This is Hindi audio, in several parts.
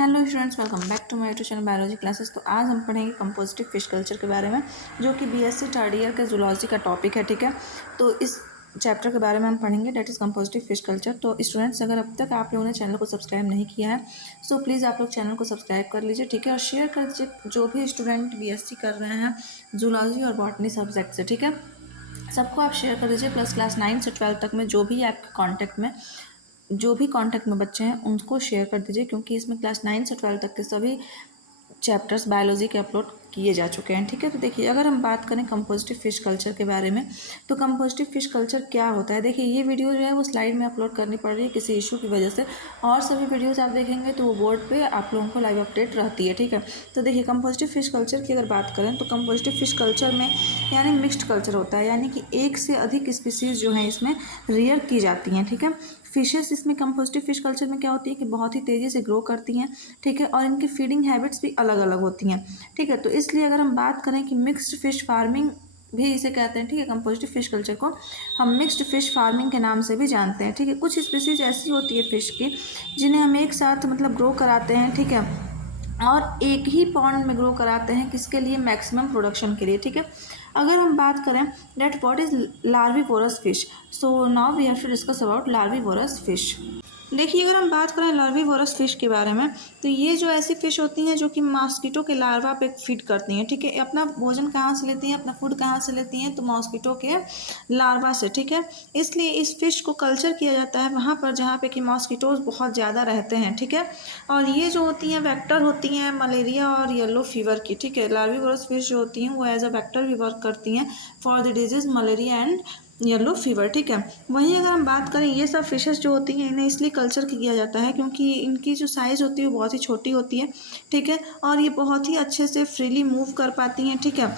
Hello students, welcome back to my YouTube channel biology classes. तो आज हम पढ़ेंगे कंपोजिटिव फिश कल्चर के बारे में, जो कि बीएससी थर्ड ईयर के जूलॉजी का टॉपिक है। ठीक है, तो इस चैप्टर के बारे में हम पढ़ेंगे, डेट इज़ कंपोजिटिव फिश कल्चर। तो स्टूडेंट्स, अगर अब तक आप लोगों ने चैनल को सब्सक्राइब नहीं किया है सो प्लीज़ आप लोग चैनल को सब्सक्राइब कर लीजिए। ठीक है, और शेयर कर दीजिए जो भी स्टूडेंट बीएससी कर रहे हैं जूलॉजी और बॉटनी सब्जेक्ट से। ठीक है, सबको आप शेयर कर दीजिए। प्लस क्लास 9 से 12 तक में जो भी कांटेक्ट में बच्चे हैं उनको शेयर कर दीजिए, क्योंकि इसमें क्लास 9 से 12 तक के सभी चैप्टर्स बायोलॉजी के अपलोड किए जा चुके हैं। ठीक है, तो देखिए, अगर हम बात करें कंपोजिटिव फिश कल्चर के बारे में, तो कंपोजिटिव फिश कल्चर क्या होता है। देखिए, ये वीडियो जो है वो स्लाइड में अपलोड करनी पड़ रही है किसी इशू की वजह से, और सभी वीडियोज़ आप देखेंगे तो वो बोर्ड पे आप लोगों को लाइव अपडेट रहती है। ठीक है, तो देखिए, कंपोजिटिव फिश कल्चर की अगर बात करें तो कंपोजिटिव फिश कल्चर में यानी मिक्स्ड कल्चर होता है, यानी कि एक से अधिक स्पीसीज जो हैं इसमें रियर की जाती हैं। ठीक है, फिशेस इसमें कंपोजिटिव फिश कल्चर में क्या होती है कि बहुत ही तेज़ी से ग्रो करती हैं। ठीक है, और इनकी फीडिंग हैबिट्स भी अलग अलग होती हैं। ठीक है, तो इसलिए अगर हम बात करें कि मिक्स्ड फिश फार्मिंग भी इसे कहते हैं। ठीक है, कंपोजिटिव फिश कल्चर को हम मिक्स्ड फिश फार्मिंग के नाम से भी जानते हैं। ठीक है, कुछ स्पीसीज ऐसी होती है फिश की जिन्हें हम एक साथ मतलब ग्रो कराते हैं। ठीक है, और एक ही पॉन्ड में ग्रो कराते हैं, किसके लिए? मैक्सिमम प्रोडक्शन के लिए। ठीक है, अगर हम बात करें that what is larvivorous fish, so now we have to discuss about larvivorous fish. देखिए, अगर हम बात करें लार्विवोरस फिश के बारे में, तो ये जो ऐसी फिश होती हैं जो कि मॉस्किटो के लार्वा पे फीड करती हैं। ठीक है, अपना भोजन कहाँ से लेती हैं, अपना फूड कहाँ से लेती हैं? तो मॉस्किटो के लार्वा से। ठीक है, इसलिए इस फिश को कल्चर किया जाता है वहाँ पर जहाँ पे कि मॉस्किटोज बहुत ज़्यादा रहते हैं। ठीक है, और ये जो होती हैं वेक्टर होती हैं मलेरिया और येलो फीवर की। ठीक है, लार्विवोरस फिश जो होती हैं वो एज अ वेक्टर भी वर्क करती हैं for the disease malaria and yellow fever. ठीक है, वहीं अगर हम बात करें, ये सब फिशेस जो होती हैं इन्हें इसलिए कल्चर किया जाता है क्योंकि इनकी जो साइज़ होती है वो बहुत ही छोटी होती है। ठीक है, और ये बहुत ही अच्छे से फ्रीली मूव कर पाती हैं। ठीक है,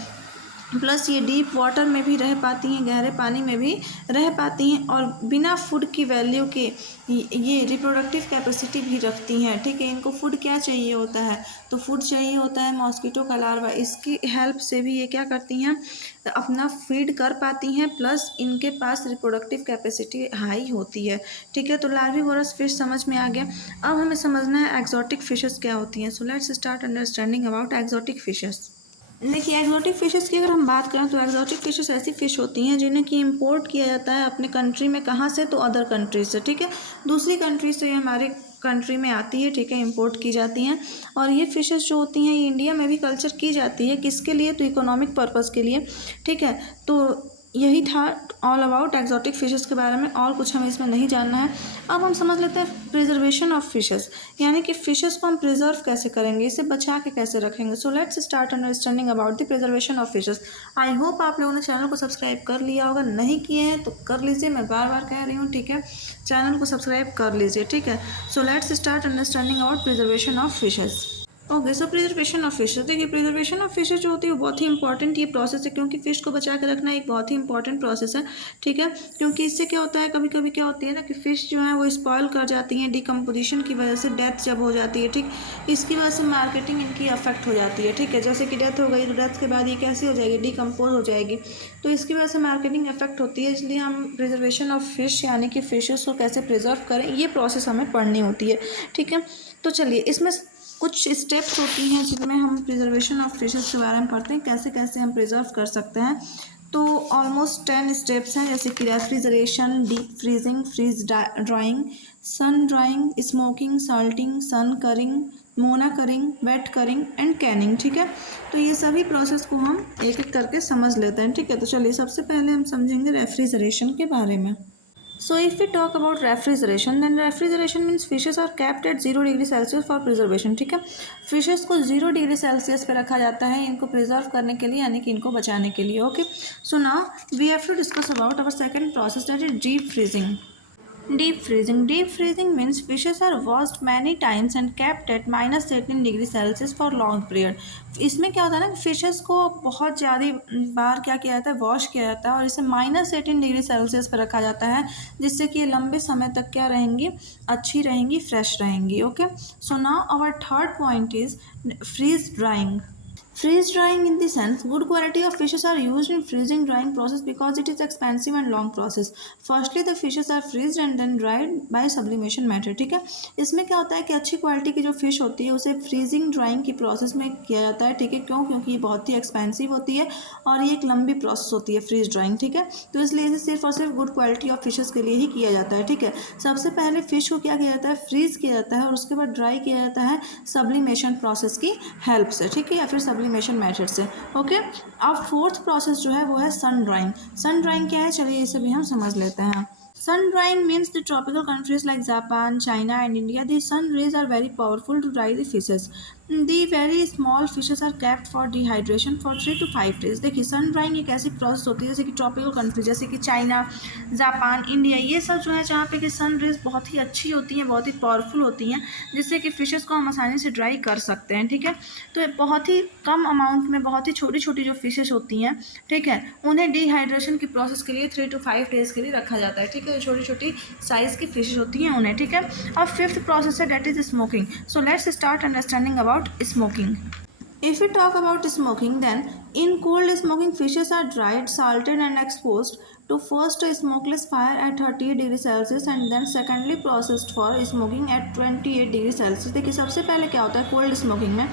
प्लस ये डीप वाटर में भी रह पाती हैं, गहरे पानी में भी रह पाती हैं, और बिना फूड की वैल्यू के ये रिप्रोडक्टिव कैपेसिटी भी रखती हैं। ठीक है, इनको फूड क्या चाहिए होता है? तो फूड चाहिए होता है मॉस्किटो का लार्वा। इसकी हेल्प से भी ये क्या करती हैं? अपना फीड कर पाती हैं, प्लस इनके पास रिप्रोडक्टिव कैपेसिटी हाई होती है। ठीक है, तो लार्विवोरस फिश समझ में आ गया। अब हमें समझना है एक्जोटिक फिशेस क्या होती हैं। So let's start understanding about exotic fishes. देखिए, एक्जोटिक फिशेस की अगर हम बात करें तो एक्जोटिक फिशेस ऐसी फ़िश होती हैं जिन्हें कि इंपोर्ट किया जाता है अपने कंट्री में। कहाँ से? तो अदर कंट्री से। ठीक है, दूसरी कंट्री से ये हमारे कंट्री में आती है। ठीक है, इंपोर्ट की जाती हैं, और ये फिशेस जो होती हैं ये इंडिया में भी कल्चर की जाती है। किसके लिए? तो इकोनॉमिक पर्पज़ के लिए। ठीक है, तो यही था ऑल अबाउट एक्जोटिक फिशेस के बारे में, और कुछ हमें इसमें नहीं जानना है। अब हम समझ लेते हैं प्रिजर्वेशन ऑफ फिशेस, यानी कि फिशेस को हम प्रिजर्व कैसे करेंगे, इसे बचा के कैसे रखेंगे। So let's start understanding about the preservation of fishes. I hope आप लोगों ने चैनल को सब्सक्राइब कर लिया होगा, नहीं किए हैं तो कर लीजिए, मैं बार बार कह रही हूँ। ठीक है, चैनल को सब्सक्राइब कर लीजिए। ठीक है, so let's start understanding about preservation of fishes. Okay, so preservation of fishes. देखिए, प्रिजर्वेशन ऑफ फिशेस जो होती है वो बहुत ही इंपॉर्टेंट ये प्रोसेस है, क्योंकि फिश को बचा के रखना एक बहुत ही इंपॉर्टेंट प्रोसेस है। ठीक है, क्योंकि इससे क्या होता है, कभी कभी क्या होती है ना कि फ़िश जो है वो स्पॉइल कर जाती हैं डिकम्पोजिशन की वजह से, डेथ जब हो जाती है। ठीक, इसकी वजह से मार्केटिंग इनकी अफेक्ट हो जाती है। ठीक है, जैसे कि डेथ हो गई तो डेथ के बाद ये कैसी हो जाएगी? डिकम्पोज हो जाएगी, तो इसकी वजह से मार्केटिंग इफेक्ट होती है। इसलिए हम प्रिजर्वेशन ऑफ फिश यानी कि फिशेस को कैसे प्रिजर्व करें ये प्रोसेस हमें पढ़नी होती है। ठीक है, तो चलिए, इसमें कुछ स्टेप्स होती हैं जिनमें हम प्रिजर्वेशन ऑफ फिशेस के बारे में पढ़ते हैं, कैसे कैसे हम प्रिजर्व कर सकते हैं। तो ऑलमोस्ट 10 स्टेप्स हैं, जैसे कि refrigeration, deep freezing, freeze drying, sun drying, smoking, salting, sun curing, मोना curing, wet curing and canning. ठीक है, तो ये सभी प्रोसेस को हम एक एक करके समझ लेते हैं। ठीक है, तो चलिए, सबसे पहले हम समझेंगे रेफ्रिजरेशन के बारे में। So if we talk about refrigeration, then refrigeration means fishes are kept at 0 degree Celsius for preservation. ठीक है, फिशेस को 0 डिग्री सेल्सियस पे रखा जाता है इनको प्रिजर्व करने के लिए, यानी कि इनको बचाने के लिए। Okay, so now we have to discuss about our second process, that is deep freezing. Deep freezing. Deep freezing means fishes are washed many times and kept at -18 degree Celsius for long period. इसमें क्या होता है ना, फिशेस को बहुत ज़्यादा बार क्या किया जाता है, वॉश किया जाता है, और इसे -18 डिग्री सेल्सियस पर रखा जाता है, जिससे कि ये लंबे समय तक क्या रहेंगी? अच्छी रहेंगी, फ्रेश रहेंगी। Okay, so now our third point is freeze drying. Freeze drying in the sense, good quality of fishes are used in freezing drying process because it is expensive and long process. Firstly the fishes are freezed and then dried by sublimation method. ठीक है, इसमें क्या होता है कि अच्छी क्वालिटी की जो फिश होती है उसे फ्रीजिंग ड्राइंग की प्रोसेस में किया जाता है। ठीक है, क्यों? क्योंकि ये बहुत ही एक्सपेंसिव होती है और ये एक लंबी प्रोसेस होती है फ्रीज ड्राइंग। ठीक है, तो इसलिए इसे सिर्फ और सिर्फ गुड क्वालिटी ऑफ फिशेस के लिए ही किया जाता है। ठीक है, सबसे पहले फिश को क्या किया जाता है, फ्रीज किया जाता है और उसके बाद ड्राई किया जाता है सब्लिमेशन प्रोसेस की हेल्प से। ठीक है, या फिर सब्लिमेशन मेथड से। ओके, अब फोर्थ प्रोसेस जो है वो है सन ड्राइंग। सन ड्राइंग क्या है, चलिए इसे भी हम समझ लेते हैं। Sun drying means the tropical countries like Japan, China and India, the sun rays are very powerful to dry the fishes. The very small fishes are kept for dehydration for 3 to 5 days. देखिए सन ड्राइंग एक ऐसी प्रोसेस होती है जैसे कि ट्रॉपिकल कंट्री जैसे कि चाइना, जापान, इंडिया, ये सब जो है जहाँ पे कि सन रेज बहुत ही अच्छी होती हैं, बहुत ही पावरफुल होती हैं, जिससे कि फिशेस को हम आसानी से ड्राई कर सकते हैं। ठीक है, तो बहुत ही कम अमाउंट में बहुत ही छोटी छोटी जो फिशेस होती हैं, ठीक है, उन्हें डिहाइड्रेशन की प्रोसेस के लिए 3 to 5 डेज़ के लिए रखा जाता है। ठीक है, जो छोटी छोटी साइज़ की फिशेस होती हैं उन्हें। ठीक है, और फिफ्थ प्रोसेस है that is smoking. So let's start understanding about smoking. If we talk about smoking, then in cold smoking, fishes are dried, salted, and exposed to first a smokeless fire at 38 degree Celsius and then secondly processed for smoking at 28 degree Celsius. देखिए सबसे पहले क्या होता है, कोल्ड स्मोकिंग में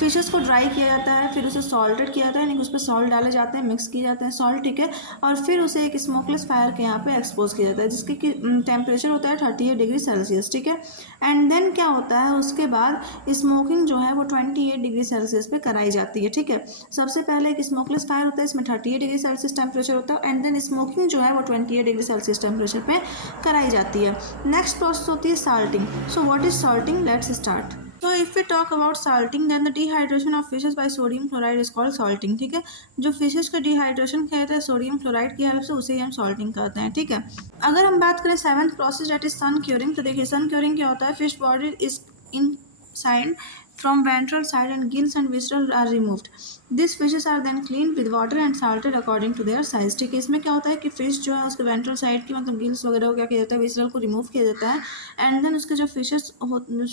फिशेस को ड्राई किया जाता है, फिर उसे सॉल्टेड किया जाता है, यानी कि उस पर सॉल्ट डाले जाते हैं, मिक्स किए जाते हैं सॉल्ट। ठीक है, और फिर उसे एक स्मोकलेस फायर के यहाँ पे एक्सपोज किया जाता है जिसके कि टेम्परेचर होता है 38 डिग्री सेल्सियस। ठीक है, एंड देन क्या होता है, उसके बाद स्मोकिंग जो है वो 28 डिग्री सेल्सियस पे कराई जाती है। ठीक है, सबसे पहले एक स्मोकलेस फायर होता है, इसमें 38 डिग्री सेल्सियस टेम्परेचर होता है, एंड देन स्मोकिंग जो है वो 28 डिग्री सेल्सियस टेम्परेचर पे कराई जाती है। नेक्स्ट प्रोसेस होती है salting. So what is salting, let's start. तो if we talk about salting, then the dehydration of fishes by sodium chloride is called salting. ठीक है, जो फिशेस का डिहाइड्रेशन किया जाता है सोडियम क्लोराइड की हेल्प से, उसे ही हम सॉल्टिंग कहते हैं। ठीक है, अगर हम बात करें seventh process that is sun curing, तो देखिए सन क्योरिंग क्या होता है, fish body is in side from ventral side and gills and visceral are removed. These fishes are then cleaned with water and salted according to their size. ठीक है, इसमें क्या होता है कि फिश जो है उसके वेंट्रल साइड की मतलब गिल्स वगैरह को क्या किया जाता है, विसरल को रिमूव किया जाता है, एंड देन उसके जो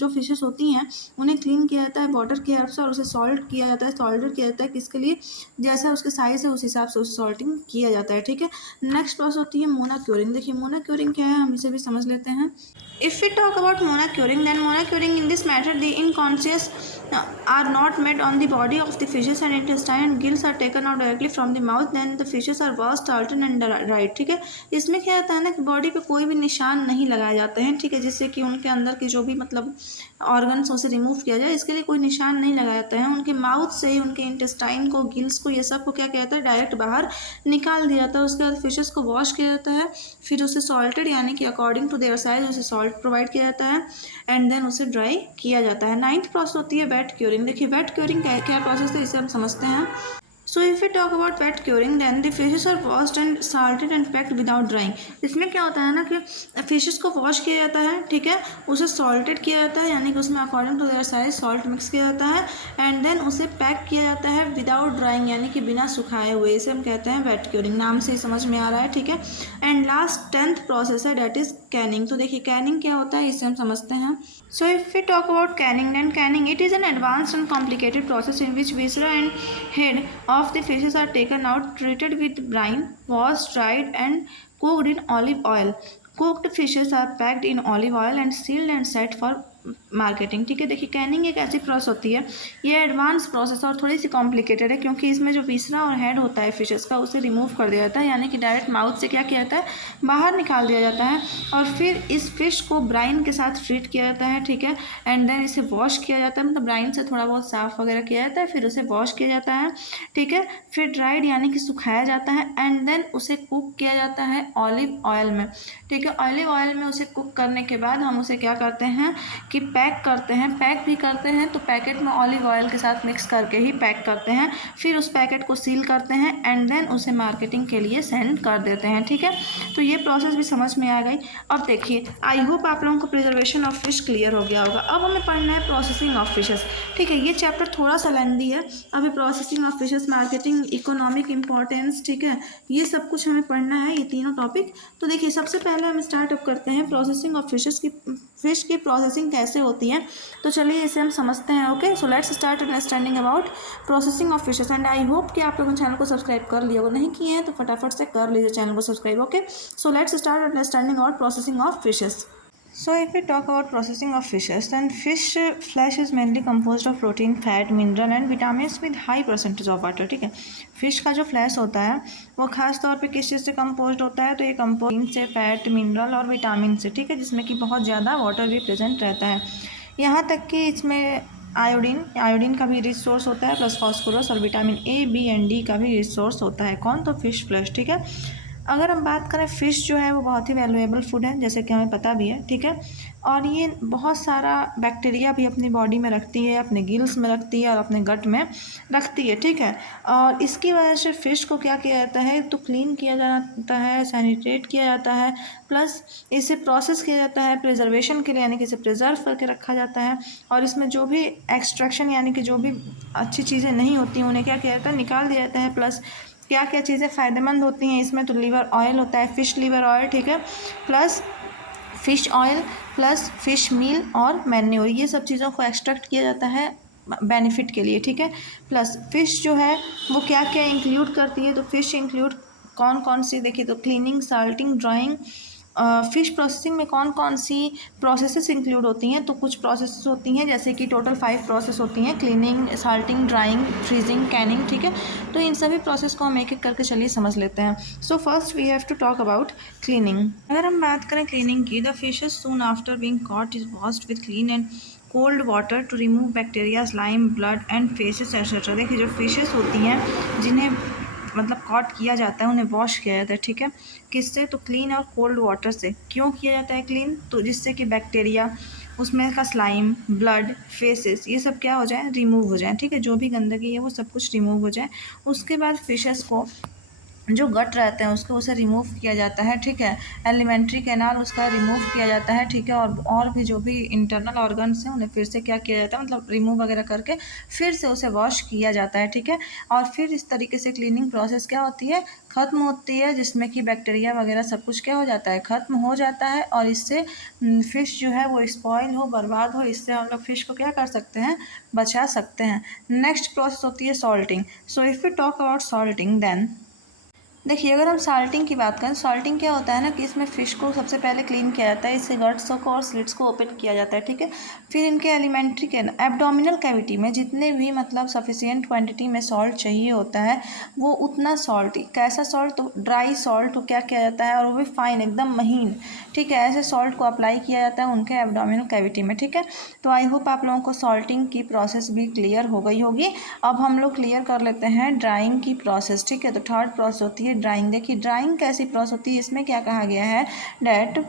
फिशेस होती हैं उन्हें क्लीन किया जाता है वाटर की हेल्प से और उसे सॉल्ट किया जाता है, सॉल्टेड किया जाता है किसके लिए, जैसा उसके साइज है उस हिसाब से उसे सॉल्टिंग किया जाता है। ठीक है, नेक्स्ट प्रोसेस होती है मोना क्योरिंग। देखिए मोना क्योरिंग क्या है, हम इसे भी समझ लेते हैं। If we talk about mona curing, then mona curing in this method the unconscious are not made on the body of the fishes and intestine and gills are taken out directly from the mouth, then the fishes are washed, salted and dried. ठीक है, इसमें क्या होता है ना कि बॉडी पे कोई भी निशान नहीं लगाए जाते हैं। ठीक है, जिससे कि उनके अंदर की जो भी मतलब ऑर्गन्स उसे रिमूव किया जाए, इसके लिए कोई निशान नहीं लगाए जाते हैं। उनके माउथ से ही उनके इंटेस्टाइन को, गिल्स को, ये सब को क्या किया जाता है, डायरेक्ट बाहर निकाल दिया जाता है। उसके बाद फिशेस को वॉश किया जाता है, फिर उसे सॉल्टेड यानी कि अकॉर्डिंग टू देयर साइज उसे सॉल्ट प्रोवाइड किया जाता है, एंड देन उसे ड्राई किया जाता है। नाइन्थ प्रोसेस होती है वेट क्योरिंग। देखिए वेट क्योरिंग क्या प्रोसेस है, इसे हम समझते हैं। So if we talk about wet curing, then the fishes are washed and salted and packed without drying. इसमें क्या होता है ना कि फिशेस को वॉश किया जाता है, ठीक है, उसे सॉल्टेड किया जाता है यानी कि उसमें according to their size salt mix किया जाता है, एंड देन उसे पैक किया जाता है विदाउट ड्राइंग यानी कि बिना सुखाए हुए। इसे हम कहते हैं वेट क्योरिंग, नाम से ही समझ में आ रहा है। ठीक है, एंड लास्ट 10th प्रोसेस है डेट इज कैनिंग। तो देखिए कैनिंग क्या होता है, इसे हम समझते हैं। So if we talk about canning, then canning it is an advanced and complicated process in which viscera and head of the fishes are taken out, treated with brine, washed, dried and cooked in olive oil. Cooked fishes are packed in olive oil and sealed and set for marketing. ठीक है, देखिए कैनिंग एक ऐसी प्रोसेस होती है, ये एडवांस प्रोसेस और थोड़ी सी कॉम्प्लिकेटेड है क्योंकि इसमें जो विसरा और हेड होता है फिशेस का उसे रिमूव कर दिया जाता है, यानी कि डायरेक्ट माउथ से क्या किया जाता है, बाहर निकाल दिया जाता है, और फिर इस फिश को ब्राइन के साथ ट्रीट किया जाता है। ठीक है, एंड देन इसे वॉश किया जाता है, मतलब ब्राइन से थोड़ा बहुत साफ वगैरह किया जाता है, फिर उसे वॉश किया जाता है। ठीक है, फिर ड्राइड यानी कि सुखाया जाता है, एंड देन उसे कुक किया जाता है ऑलिव ऑयल में। ठीक है, ऑलिव ऑयल में उसे कुक करने के बाद हम उसे क्या करते हैं कि पैक करते हैं, पैक भी करते हैं तो पैकेट में ऑलिव ऑयल के साथ मिक्स करके ही पैक करते हैं, फिर उस पैकेट को सील करते हैं, एंड देन उसे मार्केटिंग के लिए सेंड कर देते हैं। ठीक है, तो ये प्रोसेस भी समझ में आ गई। अब देखिए आई होप आप लोगों को प्रिजर्वेशन ऑफ फिश क्लियर हो गया होगा। अब हमें पढ़ना है प्रोसेसिंग ऑफ फिशेस। ठीक है, ये चैप्टर थोड़ा सा लेंदी है। अभी processing of fishes, marketing, economic importance, ठीक है, ये सब कुछ हमें पढ़ना है, ये तीनों टॉपिक। तो देखिए सबसे पहले हम स्टार्ट अप करते हैं प्रोसेसिंग ऑफ फिशेस की फिश की प्रोसेसिंग कैसे होती है, तो चलिए इसे हम समझते हैं। Okay, so let's start understanding about processing of fishes. And I hope कि आप लोगों ने चैनल को सब्सक्राइब कर लिया, अगर नहीं किए हैं तो फटाफट से कर लीजिए चैनल को subscribe. Okay, so let's start understanding about processing of fishes. So if we talk about processing of fishes, then fish flesh is mainly composed of protein, fat, mineral and vitamins with high percentage of water. ठीक है, फिश का जो फ्लैश होता है वो खास तौर पे किस चीज़ से कंपोज्ड होता है, तो ये कंपोज से, फैट, मिनरल और विटामिन से, ठीक है, जिसमें कि बहुत ज़्यादा वाटर भी प्रेजेंट रहता है। यहाँ तक कि इसमें आयोडीन का भी रिसोर्स होता है, प्लस फॉस्फोरस और vitamin A, B and D का भी रिसोर्स होता है। कौन? तो फिश फ्लैश। ठीक है, अगर हम बात करें, फ़िश जो है वो बहुत ही वैल्यूएबल फूड है, जैसे कि हमें पता भी है। ठीक है, और ये बहुत सारा बैक्टीरिया भी अपनी बॉडी में रखती है, अपने गिल्स में रखती है और अपने गट में रखती है। ठीक है, और इसकी वजह से फ़िश को क्या किया जाता है, तो क्लीन किया जाता है, सैनिटेट किया जाता है, प्लस इसे प्रोसेस किया जाता है प्रिजर्वेशन के लिए, यानी कि इसे प्रिजर्व करके रखा जाता है। और इसमें जो भी एक्सट्रैक्शन यानी कि जो भी अच्छी चीज़ें नहीं होती हैं उन्हें क्या किया जाता है, निकाल दिया जाता है। प्लस क्या क्या चीज़ें फ़ायदेमंद होती हैं इसमें, तो लीवर ऑयल होता है, फ़िश लीवर ऑयल। ठीक है, plus fish oil, plus fish meal और मैन्योर, ये सब चीज़ों को एक्सट्रैक्ट किया जाता है बेनिफिट के लिए। ठीक है, प्लस फ़िश जो है वो क्या क्या इंक्लूड करती है, तो फ़िश इंक्लूड कौन कौन सी, देखिए, तो cleaning, salting, drawing. Fish processing में कौन कौन सी प्रोसेसेस इंक्लूड होती हैं, तो कुछ प्रोसेस होती हैं, जैसे कि टोटल 5 प्रोसेस होती हैं, cleaning, salting, drawing, freezing, Canning. ठीक है, तो इन सभी प्रोसेस को हम एक एक करके चलिए समझ लेते हैं। So first we have to talk about cleaning. अगर हम बात करें क्लीनिंग की, the fishes soon after being caught is washed with clean and cold water to remove bacteria, slime, blood and faeces etcetera. देखिए, जो फिशेस होती हैं जिन्हें मतलब कॉट किया जाता है, उन्हें वॉश किया जाता है। ठीक है, किससे, तो क्लीन और कोल्ड वाटर से। क्यों किया जाता है क्लीन, तो जिससे कि बैक्टीरिया, उसमें का स्लाइम, ब्लड, फेसेस, ये सब क्या हो जाए, रिमूव हो जाए। ठीक है, जो भी गंदगी है वो सब कुछ रिमूव हो जाए। उसके बाद फिशेस को जो गट रहते हैं उसको उसे रिमूव किया जाता है। ठीक है, एलिमेंट्री कैनाल उसका रिमूव किया जाता है। ठीक है, और भी जो भी इंटरनल ऑर्गन्स हैं उन्हें फिर से क्या किया जाता है, मतलब रिमूव वगैरह करके फिर से उसे वॉश किया जाता है। ठीक है, और फिर इस तरीके से क्लीनिंग प्रोसेस क्या होती है, ख़त्म होती है, जिसमें कि बैक्टीरिया वगैरह सब कुछ क्या हो जाता है, ख़त्म हो जाता है। और इससे फ़िश जो है वो स्पॉइल हो, बर्बाद हो, इससे हम लोग फ़िश को क्या कर सकते हैं, बचा सकते हैं। नेक्स्ट प्रोसेस होती है salting. So if you talk about salting, then देखिए, अगर हम साल्टिंग की बात करें, साल्टिंग क्या होता है ना, कि इसमें फ़िश को सबसे पहले क्लीन किया जाता है, इससे गट्स को और स्लिट्स को ओपन किया जाता है। ठीक है, फिर इनके एलिमेंट्री के एब्डोमिनल कैविटी में जितने भी मतलब सफिशिएंट क्वांटिटी में सॉल्ट चाहिए होता है, वो उतना सॉल्ट, कैसा सॉल्ट, तो ड्राई सॉल्ट, तो क्या किया जाता है, और वो भी फाइन, एकदम महीन। ठीक है, ऐसे सॉल्ट को अप्लाई किया जाता है उनके एब्डोमिनल कैविटी में। ठीक है, तो आई होप आप लोगों को सॉल्टिंग की प्रोसेस भी क्लियर हो गई होगी। अब हम लोग क्लियर कर लेते हैं ड्राइंग की प्रोसेस। ठीक है, तो थर्ड प्रोसेस होती है ड्राइंग। देखिए, ड्राइंग कैसी प्रोसेस होती है, इसमें क्या कहा गया है, डैट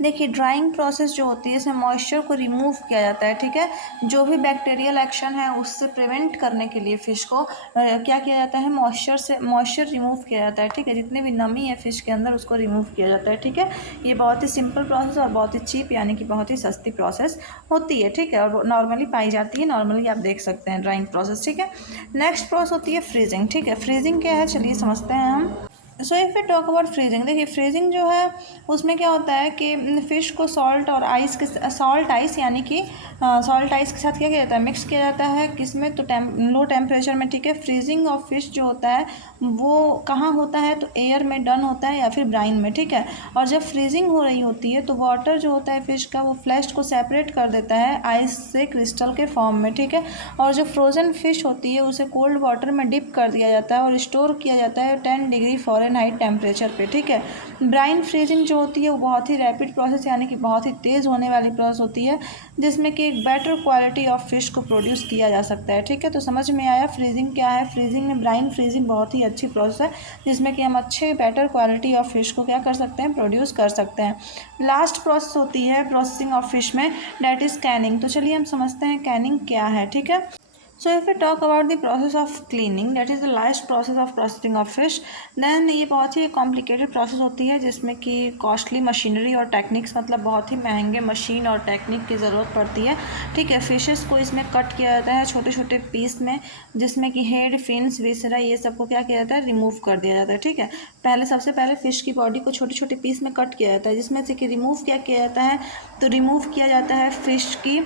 देखिए, ड्राइंग प्रोसेस जो होती है इसमें मॉइस्चर को रिमूव किया जाता है। ठीक है, जो भी बैक्टीरियल एक्शन है उससे प्रिवेंट करने के लिए फ़िश को क्या किया जाता है, मॉइस्चर रिमूव किया जाता है। ठीक है, जितनी भी नमी है फ़िश के अंदर उसको रिमूव किया जाता है। ठीक है, ये बहुत ही सिंपल प्रोसेस और बहुत ही चीप, यानी कि बहुत ही सस्ती प्रोसेस होती है। ठीक है, और नॉर्मली पाई जाती है, नॉर्मली आप देख सकते हैं ड्राइंग प्रोसेस। ठीक है, नेक्स्ट प्रोसेस होती है फ्रीजिंग। ठीक है, फ्रीजिंग क्या है, चलिए समझते हैं हम। सो if you talk about freezing, देखिए, फ्रीजिंग जो है उसमें क्या होता है कि फ़िश को सॉल्ट और आइस के सॉल्ट आइस यानी कि सॉल्ट आइस के साथ क्या किया जाता है, मिक्स किया जाता है, किसमें, तो लो टेम्परेचर में। ठीक है, फ्रीजिंग ऑफ फिश जो होता है वो कहाँ होता है, तो एयर में डन होता है या फिर ब्राइन में। ठीक है, और जब फ्रीजिंग हो रही होती है तो वाटर जो होता है फ़िश का वो फ्लैश को सेपरेट कर देता है आइस से क्रिस्टल के फॉर्म में। ठीक है, और जो फ्रोज़न फिश होती है उसे कोल्ड वाटर में डिप कर दिया जाता है और स्टोर किया जाता है 10 डिग्री फ़ारेनहाइट टेम्परेचर पे। ठीक है, ब्राइन फ्रीजिंग जो होती है वो बहुत ही रैपिड प्रोसेस, यानी कि बहुत ही तेज़ होने वाली प्रोसेस होती है, जिसमें कि एक बेटर क्वालिटी ऑफ फिश को प्रोड्यूस किया जा सकता है। ठीक है, तो समझ में आया फ्रीजिंग क्या है। फ्रीजिंग में ब्राइन फ्रीजिंग बहुत ही अच्छी प्रोसेस है, जिसमें कि हम अच्छे बेटर क्वालिटी ऑफ फिश को क्या कर सकते हैं, प्रोड्यूस कर सकते हैं। लास्ट प्रोसेस होती है प्रोसेसिंग ऑफ फिश में, डैट इज़ कैनिंग। तो चलिए हम समझते हैं कैनिंग क्या है। ठीक है, So if we talk about the process of cleaning, that is the last process of processing of fish, then ये बहुत ही कॉम्प्लिकेटेड प्रोसेस होती है जिसमें कि कॉस्टली मशीनरी और टेक्निक्स, मतलब बहुत ही महंगे मशीन और टेक्निक की ज़रूरत पड़ती है। ठीक है, फिशेस को इसमें कट किया जाता है छोटे छोटे पीस में, जिसमें कि हेड, फिन्स, विसरा, ये सबको क्या किया जाता है, रिमूव कर दिया जाता है। ठीक है, सबसे पहले फ़िश की बॉडी को छोटे छोटे पीस में कट किया जाता है, जिसमें से कि रिमूव क्या किया जाता है, तो रिमूव किया जाता है फ़िश की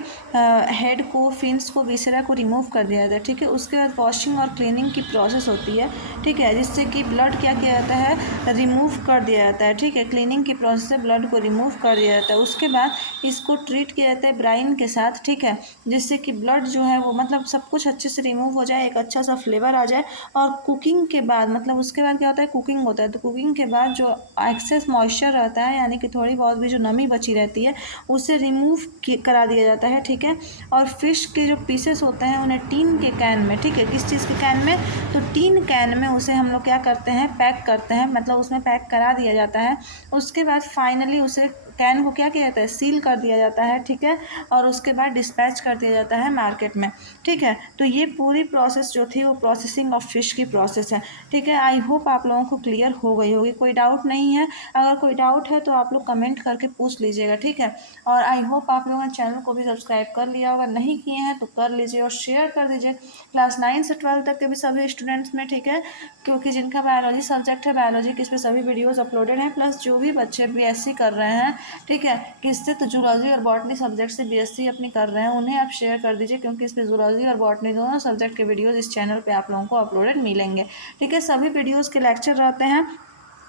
हेड को, फिन्स को, विसरा को रिमूव कर दिया जाता है। ठीक है, उसके बाद वॉशिंग और क्लीनिंग की प्रोसेस होती है। ठीक है, जिससे कि ब्लड क्या किया जाता है, रिमूव कर दिया जाता है। ठीक है, क्लीनिंग की प्रोसेस से ब्लड को रिमूव कर दिया जाता है। उसके बाद इसको ट्रीट किया जाता है ब्राइन के साथ। ठीक है, जिससे कि ब्लड जो है वो मतलब सब कुछ अच्छे से रिमूव हो जाए, एक अच्छा सा फ्लेवर आ जाए। और कुकिंग के बाद मतलब उसके बाद क्या होता है, कुकिंग होता है, तो कुकिंग के बाद जो एक्सेस मॉइस्चर रहता है, यानी कि थोड़ी बहुत भी जो नमी बची रहती है, उसे रिमूव करा दिया जाता है। ठीक है, और फिश के जो पीसेस होते हैं उन्हें टीन के कैन में, ठीक है, किस चीज़ के कैन में, तो टीन कैन में उसे हम लोग क्या करते हैं, पैक करते हैं, मतलब उसमें पैक करा दिया जाता है। उसके बाद फाइनली उसे कैन को क्या किया जाता है, सील कर दिया जाता है। ठीक है, और उसके बाद डिस्पैच कर दिया जाता है मार्केट में। ठीक है, तो ये पूरी प्रोसेस जो थी वो प्रोसेसिंग ऑफ फिश की प्रोसेस है। ठीक है, आई होप आप लोगों को क्लियर हो गई होगी, कोई डाउट नहीं है। अगर कोई डाउट है तो आप लोग कमेंट करके पूछ लीजिएगा। ठीक है, और आई होप आप लोगों ने चैनल को भी सब्सक्राइब कर लिया होगा, नहीं किए हैं तो कर लीजिए और शेयर कर दीजिए क्लास 9 से 12 तक के भी सभी स्टूडेंट्स में। ठीक है, क्योंकि जिनका बायोलॉजी सब्जेक्ट है, बायोलॉजी के इस पर सभी वीडियोज़ अपलोडेड हैं, प्लस जो भी बच्चे BSc कर रहे हैं, ठीक है, किससे, तो जूलॉजी और बॉटनी सब्जेक्ट से BSc अपनी कर रहे हैं, उन्हें आप शेयर कर दीजिए, क्योंकि इस पर जूलॉजी और बॉटनी दोनों सब्जेक्ट के वीडियोज़ इस चैनल पे आप लोगों को अपलोडेड मिलेंगे। ठीक है, सभी वीडियोज़ के लेक्चर रहते हैं।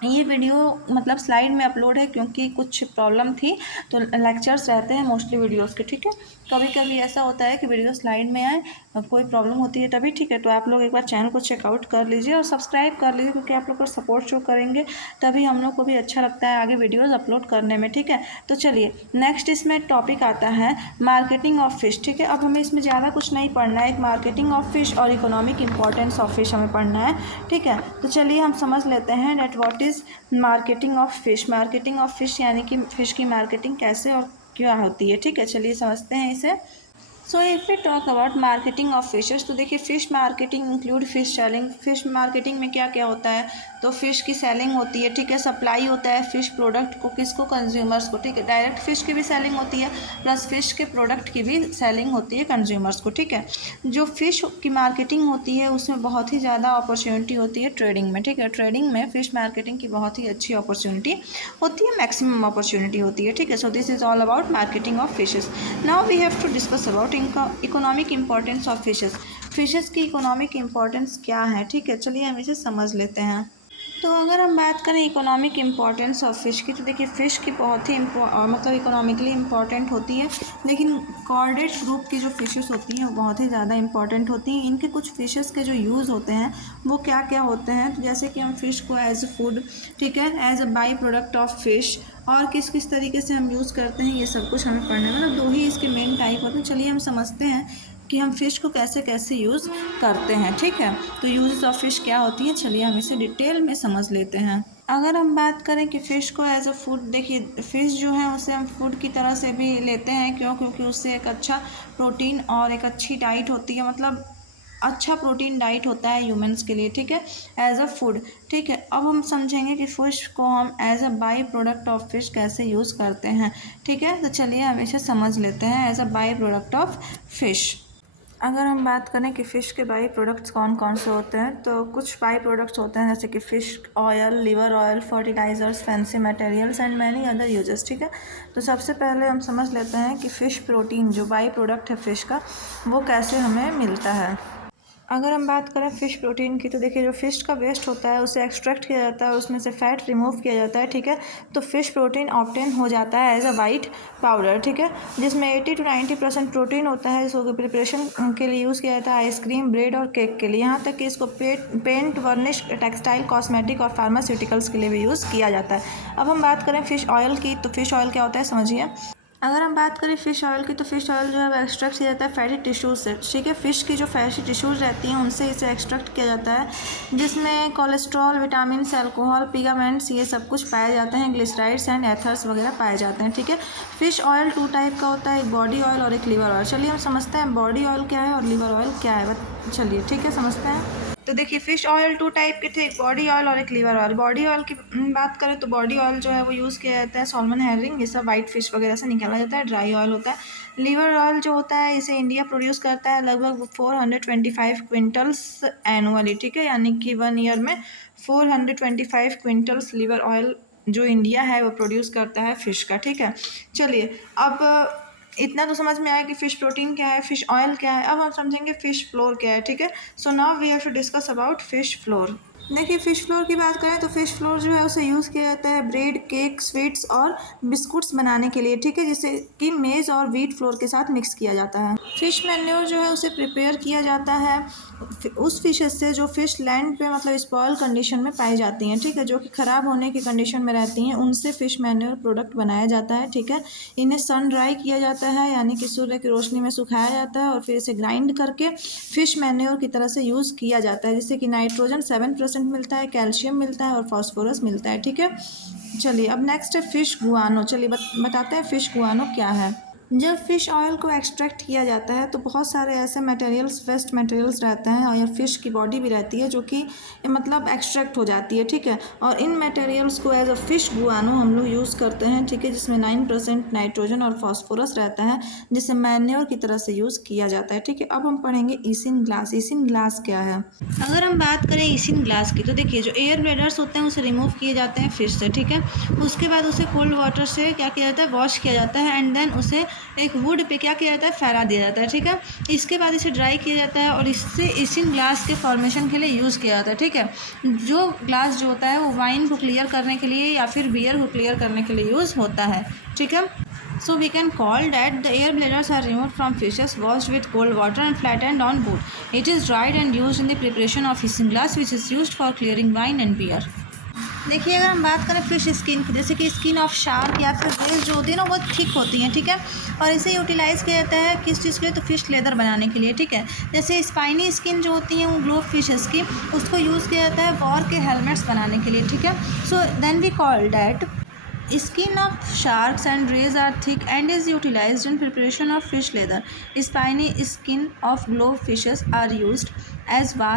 ये वीडियो मतलब स्लाइड में अपलोड है क्योंकि कुछ प्रॉब्लम थी, तो लेक्चर्स रहते हैं मोस्टली वीडियोस के। ठीक है, कभी कभी ऐसा होता है कि वीडियो स्लाइड में आए, कोई प्रॉब्लम होती है तभी। ठीक है, तो आप लोग एक बार चैनल को चेकआउट कर लीजिए और सब्सक्राइब कर लीजिए, क्योंकि आप लोग को सपोर्ट शो करेंगे तभी हम लोग को भी अच्छा लगता है आगे वीडियोज़ अपलोड करने में। ठीक है, तो चलिए नेक्स्ट इसमें टॉपिक आता है मार्केटिंग ऑफ फिश। ठीक है, अब हमें इसमें ज़्यादा कुछ नहीं पढ़ना है, एक मार्केटिंग ऑफ फिश और इकोनॉमिक इंपॉर्टेंस ऑफ फिश हमें पढ़ना है। ठीक है, तो चलिए हम समझ लेते हैं that what is marketing of fish. Marketing of fish यानी कि फ़िश की मार्केटिंग कैसे और क्या होती है। ठीक है, चलिए समझते हैं इसे। So if we talk about marketing of fishes, तो देखिए fish marketing include fish selling. Fish marketing में क्या क्या होता है, तो फ़िश की सेलिंग होती है। ठीक है, सप्लाई होता है फ़िश प्रोडक्ट को, किसको, कंज्यूमर्स को। ठीक है, डायरेक्ट फ़िश की भी सेलिंग होती है, प्लस फ़िश के प्रोडक्ट की भी सेलिंग होती है कंज्यूमर्स को। ठीक है, जो फ़िश की मार्केटिंग होती है उसमें बहुत ही ज़्यादा अपॉर्चुनिटी होती है ट्रेडिंग में। ठीक है, ट्रेडिंग में फ़िश मार्केटिंग की बहुत ही अच्छी अपॉर्चुनिटी होती है, मैक्सिमम अपॉर्चुनिटी होती है। ठीक है, so this is all about marketing of fishes. Now we have to discuss about economic importance of fishes. Fishes की इकोनॉमिक इंपॉर्टेंस क्या है। ठीक है, चलिए हम इसे समझ लेते हैं। तो अगर हम बात करें इकोनॉमिक इम्पॉर्टेंस ऑफ फ़िश की, तो देखिए फ़िश की बहुत ही मतलब इकोनॉमिकली इम्पॉर्टेंट होती है, लेकिन कॉर्डेट ग्रुप की जो फ़िशेस होती हैं वो बहुत ही ज़्यादा इम्पॉर्टेंट होती हैं। इनके कुछ फ़िशेस के जो यूज़ होते हैं वो क्या क्या होते हैं, तो जैसे कि हम फ़िश को एज अ फूड, ठीक है, as a by product of fish, और किस किस तरीके से हम यूज़ करते हैं, ये सब कुछ हमें पढ़ना है। मतलब दो ही इसके मेन टाइप होते हैं। चलिए हम समझते हैं कि हम फ़िश को कैसे कैसे यूज़ करते हैं। ठीक है, तो यूज़ ऑफ फ़िश क्या होती है, चलिए हम इसे डिटेल में समझ लेते हैं। अगर हम बात करें कि फ़िश को एज अ फूड, देखिए फ़िश जो है उसे हम फूड की तरह से भी लेते हैं। क्यों, क्योंकि उससे एक अच्छा प्रोटीन और एक अच्छी डाइट होती है, मतलब अच्छा प्रोटीन डाइट होता है ह्यूमंस के लिए। ठीक है, एज अ फूड। ठीक है, अब हम समझेंगे कि फ़िश को हम as a by product of fish कैसे यूज़ करते हैं। ठीक है, तो चलिए हम इसे समझ लेते हैं as a by product of fish. अगर हम बात करें कि फ़िश के बाई प्रोडक्ट्स कौन कौन से होते हैं, तो कुछ बाई प्रोडक्ट्स होते हैं जैसे कि fish oil, liver oil, fertilisers, fancy materials and many other uses. ठीक है, तो सबसे पहले हम समझ लेते हैं कि फ़िश प्रोटीन जो बाई प्रोडक्ट है फ़िश का, वो कैसे हमें मिलता है। अगर हम बात करें फ़िश प्रोटीन की, तो देखिए जो फ़िश का वेस्ट होता है उसे एक्सट्रैक्ट किया जाता है, उसमें से फ़ैट रिमूव किया जाता है। ठीक है, तो फ़िश प्रोटीन ऑब्टेन हो जाता है एज अ वाइट पाउडर। ठीक है, जिसमें 80 to 90% प्रोटीन होता है, जिसको प्रिपरेशन के लिए यूज़ किया जाता है आइसक्रीम, ब्रेड और केक के लिए। यहाँ तक कि इसको पेंट, वर्निश, टेक्सटाइल, कॉस्मेटिक और फार्मास्यूटिकल्स के लिए भी यूज़ किया जाता है। अब हम बात करें फ़िश ऑयल की, तो फ़िश ऑयल क्या होता है समझिए। अगर हम बात करें फ़िश ऑयल की, तो फ़िश ऑयल जो है वो एक्सट्रैक्ट किया जाता है फैटी टिश्यूज से, ठीक है। फ़िश की जो फैटी टिश्यूज रहती हैं उनसे इसे एक्सट्रैक्ट किया जाता है, जिसमें कोलेस्ट्रॉल, विटामिन, अल्कोहल, पिगामेंट्स, ये सब कुछ पाए जाते हैं, ग्लिसराइड्स एंड एथर्स वगैरह पाए जाते हैं, ठीक है। फ़िश ऑयल 2 टाइप का होता है, एक बॉडी ऑयल और एक लीवर ऑयल। चलिए हम समझते हैं बॉडी ऑयल क्या है और लीवर ऑयल क्या है, चलिए ठीक है समझते हैं। तो देखिए फ़िश ऑयल 2 टाइप के थे, एक बॉडी ऑयल और एक लीवर ऑयल। बॉडी ऑयल की बात करें तो बॉडी ऑयल जो है वो यूज़ किया जाता है सॉल्मन हेरिंग, ये सब वाइट फ़िश वगैरह से निकाला जाता है, ड्राई ऑयल होता है। लीवर ऑयल जो होता है इसे इंडिया प्रोड्यूस करता है लगभग 425 क्विंटल्स एनुअली, ठीक है, यानी कि 1 ईयर में 425 क्विंटल्स लीवर ऑयल जो इंडिया है वो प्रोड्यूस करता है फ़िश का, ठीक है। चलिए अब इतना तो समझ में आया कि फ़िश प्रोटीन क्या है, फ़िश ऑयल क्या है। अब हम समझेंगे फ़िश फ्लोर क्या है, ठीक है। So now we have to discuss about fish flour. देखिए फ़िश फ्लोर की बात करें तो फ़िश फ्लोर जो है उसे यूज़ किया जाता है ब्रेड, केक, स्वीट्स और बिस्कुट्स बनाने के लिए, ठीक है, जिसे कि मेज़ और व्हीट फ्लोर के साथ मिक्स किया जाता है। फ़िश मैन्योर जो है उसे प्रिपेयर किया जाता है उस फिशेस से जो फ़िश लैंड पे मतलब स्पॉइल कंडीशन में पाई जाती हैं, ठीक है, जो कि ख़राब होने की कंडीशन में रहती हैं, उनसे फ़िश मैन्योर प्रोडक्ट बनाया जाता है, ठीक है। इन्हें सन ड्राई किया जाता है, यानी कि सूर्य की रोशनी में सुखाया जाता है और फिर इसे ग्राइंड करके फ़िश मैन्योर की तरह से यूज़ किया जाता है, जिससे कि नाइट्रोजन 7% मिलता है, कैल्शियम मिलता है और फॉस्फोरस मिलता है, ठीक है। चलिए अब नेक्स्ट है फ़िश गुआनो। चलिए बताते हैं फ़िश गुआनो क्या है। जब फ़िश ऑयल को एक्सट्रैक्ट किया जाता है तो बहुत सारे ऐसे मटेरियल्स, वेस्ट मटेरियल्स रहते हैं और फ़िश की बॉडी भी रहती है जो कि मतलब एक्सट्रैक्ट हो जाती है, ठीक है। और इन मटेरियल्स को एज अ फ़िश गुआनो हम लोग यूज़ करते हैं, ठीक है, जिसमें 9% नाइट्रोजन और फॉस्फोरस रहता है, जिसे मैन्योर की तरह से यूज़ किया जाता है, ठीक है। अब हम पढ़ेंगे ईसिन ग्लास। ईसिन ग्लास क्या है? अगर हम बात करें ईसिन ग्लास की, तो देखिए जो एयर ब्लेडर्स होते हैं उसे रिमूव किए जाते हैं फ़िश से, ठीक है। उसके बाद उसे कोल्ड वाटर से क्या किया जाता है, वॉश किया जाता है एंड देन उसे एक वुड पे क्या किया जाता है, फैला दिया जाता है, ठीक है। इसके बाद इसे ड्राई किया जाता है और इससे ईसिन ग्लास के फॉर्मेशन के लिए यूज़ किया जाता है, ठीक है। जो ग्लास जो होता है वो वाइन को क्लियर करने के लिए या फिर बियर को क्लियर करने के लिए यूज़ होता है, ठीक है। So we can call that the air bladders are removed from fishes, washed with cold water and flattened on wood. It is dried and used in the preparation of hissing glass, which is used for clearing wine and beer. देखिए अगर हम बात करें फ़िश स्किन की, जैसे कि स्किन ऑफ शार्क या फिर व्हेल जो होती है ना बहुत थिक होती हैं, ठीक है, और इसे यूटिलाइज़ किया जाता है किस चीज़ के लिए, तो फ़िश लेदर बनाने के लिए, ठीक है। जैसे स्पाइनी स्किन जो होती हैं वो ग्लोव फिशेस की, उसको यूज़ किया जाता है वॉर के हेलमेट्स बनाने के लिए, ठीक है। So then we call that skin of sharks and rays are thick and is utilized in preparation of fish leather. Spiny skin of glowfishes are used as war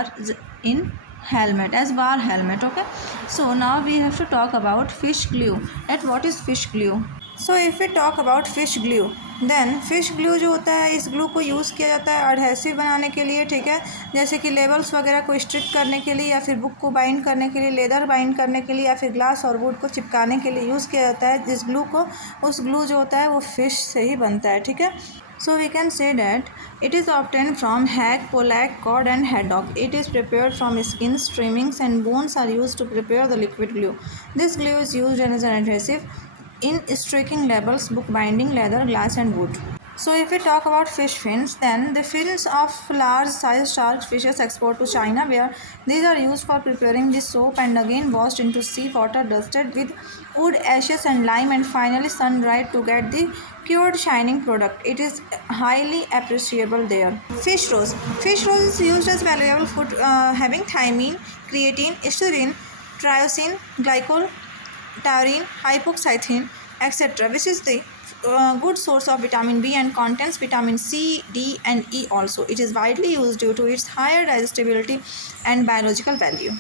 helmet. Okay, so now we have to talk about fish glue. At what is fish glue? So if we talk about fish glue, then fish glue जो होता है इस ग्लू को यूज़ किया जाता है एडहेसिव बनाने के लिए, ठीक है, जैसे कि लेबल्स वगैरह को स्ट्रिक करने के लिए या फिर बुक को बाइंड करने के लिए, लेदर बाइंड करने के लिए या फिर ग्लास और वुड को चिपकाने के लिए यूज़ किया जाता है। जिस ग्लू को उस ग्लू जो होता है वो फिश से ही बनता है, ठीक है। So we can say that it is obtained from hag, pollack, cod and haddock. It is prepared from skins, trimmings and bones are used to prepare the liquid glue. This glue is used as an adhesive in streaking labels, book binding, leather, glass and wood. So if we talk about fish fins, then the fins of large size shark fishes export to China, where these are used for preparing the soap and again washed into sea water, dusted with wood ashes and lime and finally sun dried to get the cured shining product. It is highly appreciable there. Fish roes. Fish roes is used as valuable food having thymine, creatine, styrene, triosine, glycol, taurine, hypoxanthine, etc., which is the good source of vitamin B and contains vitamin C, D and E also. It is widely used due to its higher digestibility and biological value.